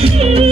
Thank you.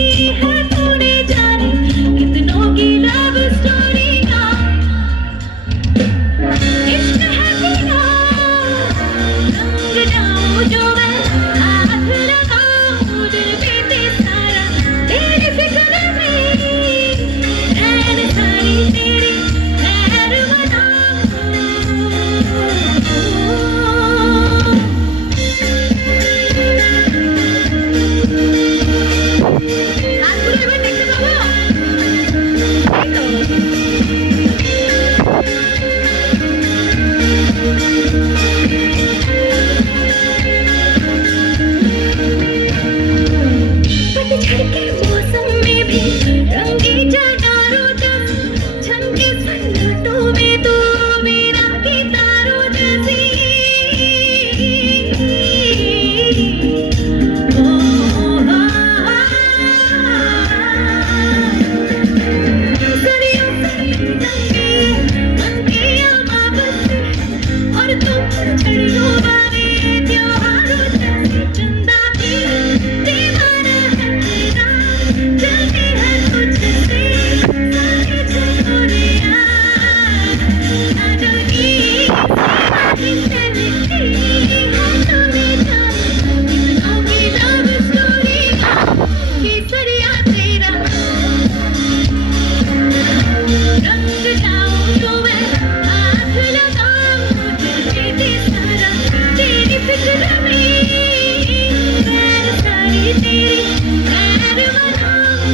to the